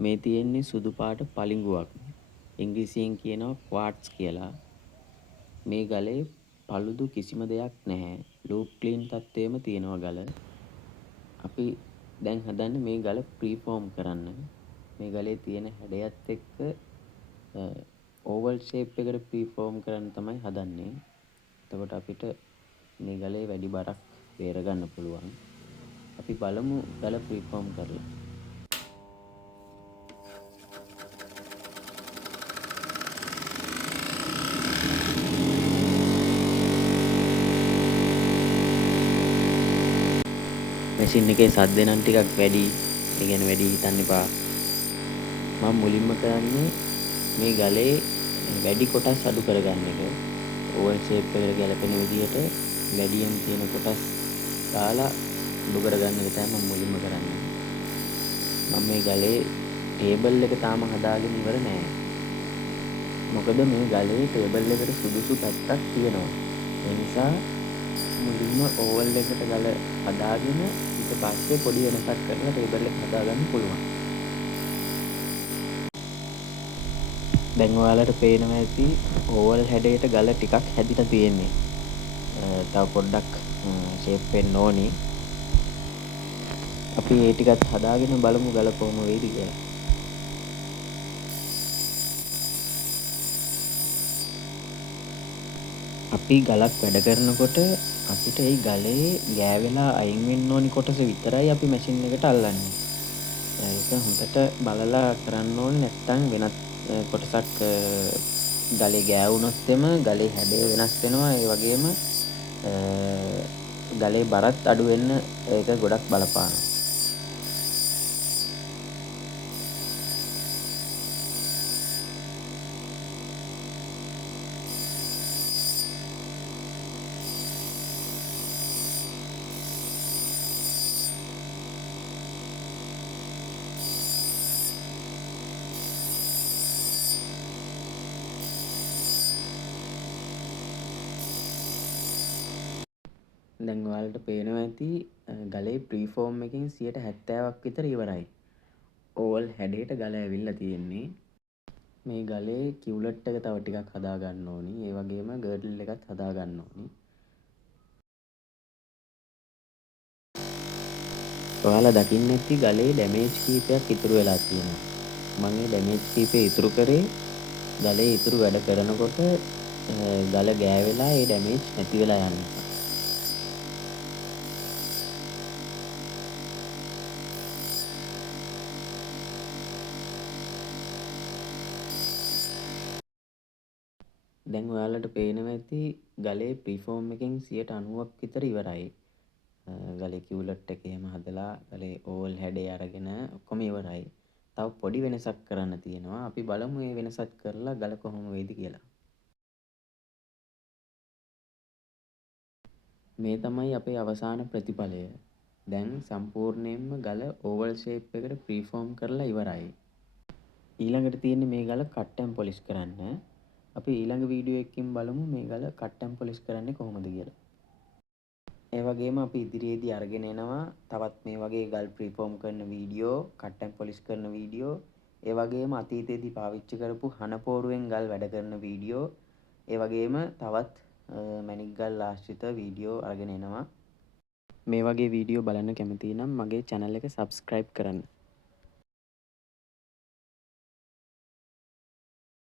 මේ තියෙන්නේ සුදු පාට පළිඟුවක්. ඉංග්‍රීසියෙන් කියනවා ක්වාට්ස් කියලා. මේ ගලේ paludu කිසිම දෙයක් නැහැ. ලූප් ක්ලීන් තත්ත්වයේම තියෙනවා ගල. අපි දැන් හදන්නේ මේ ගල ප්‍රීෆෝම් කරන්න. මේ ගලේ තියෙන හැඩයත් එක්ක ඕවල් ෂේප් එකට ප්‍රීෆෝම් කරන්න තමයි හදන්නේ. එතකොට අපිට මේ ගලේ වැඩි බරක් බේර ගන්න පුළුවන්. අපි බලමු ගල ප්‍රීෆෝම් කරලා. මැෂින් එකේ සද්ද නම් ටිකක් වැඩි. ඒ කියන්නේ වැඩි හිතන්න එපා. මම මුලින්ම කරන්නේ මේ ගලේ වැඩි කොටස් අඩු කරගන්න එක. ඕවල් ෂේප් එකට ගැලපෙන විදිහට වැඩියෙන් තියෙන කොටස් දාලා අඩු කරගන්න එක තමයි මම මුලින්ම කරන්නේ. මම මේ ගලේ ටේබල් එක තාම හදාගෙන ඉවර නෑ. මොකද මේ ගලේ ටේබල් එකට සුදුසු පැත්තක් තියෙනවා. ඒ නිසා මුලින්ම ඕවල් එකට ගල හදාගෙන ඊට පස්සේ පොඩි වෙනසක් කරලා ටේබල් එක හදාගන්න පුළුවන්. දැන් ඔයාලට පේනවා ඇති ඕවල් හැඩයට ගල ටිකක් හැදිලා තියෙන්නේ. තව පොඩ්ඩක් ෂේප් වෙන්න ඕනි. අපි ඒ ටිකත් හදාගෙන බලමු ගල කොහොම වෙයිද කියලා. අපි ගලක් වැඩ කරනකොට අපිට ඒ ගලේ ගෑවෙලා අයින් වෙන්න ඕනි කොටස විතරයි අපි මැෂින් එකට අල්ලන්නේ. ඒක හොඳට බලලා කරන්න ඕනේ නැත්නම් වෙනත් කොටසක් ගලේ ගෑවුනොත් එම ගලේ හැඩය වෙනස් වෙනවා. ඒ වගේම ගලේ බරත් අඩු වෙන්න ඒක ගොඩක් බලපානවා. දැන් ඔයාලට පේනවා ඇති ගලේ ප්‍රීෆෝම් එකෙන් 70%ක් විතර ඉවරයි. ඕවල් හැඩයට ගල ඇවිල්ලා තියෙන්නේ. මේ ගලේ කිව්ලට් එක තව ටිකක් හදා ගන්න ඕනි. ඒ වගේම ගර්ඩල් එකත් හදා ගන්න ඕනි. ඔයාලා දකින්න ඇති ගලේ ඩැමේජ් කීපයක් ඉතුරු වෙලා තියෙනවා. මම මේ ඩැමේජ් කීපය ඉතුරු කරේ ගලේ ඉතුරු වැඩ කරනකොට ගල ගෑවෙලා ඒ ඩැමේජ් නැති වෙලා යන නිසා. දැන් ඔයාලට පේනවා ඇති ගලේ ප්‍රීෆෝම් එකෙන් 90%ක් විතර ඉවරයි. ගලේ කිව්ලට් එක එහෙම හදලා ගලේ ඕවල් හැඩය අරගෙන ඔක්කොම ඉවරයි. තව පොඩි වෙනසක් කරන්න තියෙනවා. අපි බලමු මේ වෙනසක් කරලා ගල කොහොම වෙයිද කියලා. මේ තමයි අපේ අවසාන ප්‍රතිඵලය. දැන් සම්පූර්ණයෙන්ම ගල ඕවල් ෂේප් එකට ප්‍රීෆෝම් කරලා ඉවරයි. ඊළඟට තියෙන්නේ මේ ගල කට් ඇන් පොලිෂ් කරන්න. අපි ඊළඟ වීඩියෝ එකකින් බලමු මේ ගල කට් ඇන් පොලිෂ් කරන්නේ කොහොමද කියලා. ඒ වගේම අපි ඉදිරියේදී අරගෙන එනවා තවත් මේ වගේ ගල් ප්‍රීෆෝම් කරන වීඩියෝ, කට් ඇන් පොලිෂ් කරන වීඩියෝ, ඒ වගේම අතීතයේදී පාවිච්චි කරපු හන පෝරුවෙන් ගල් වැඩ කරන වීඩියෝ, ඒ වගේම තවත් මැණික් ගල් ආශ්‍රිත වීඩියෝ අරගෙන එනවා. මේ වගේ වීඩියෝ බලන්න කැමති නම් මගේ channel එක subscribe කරන්න.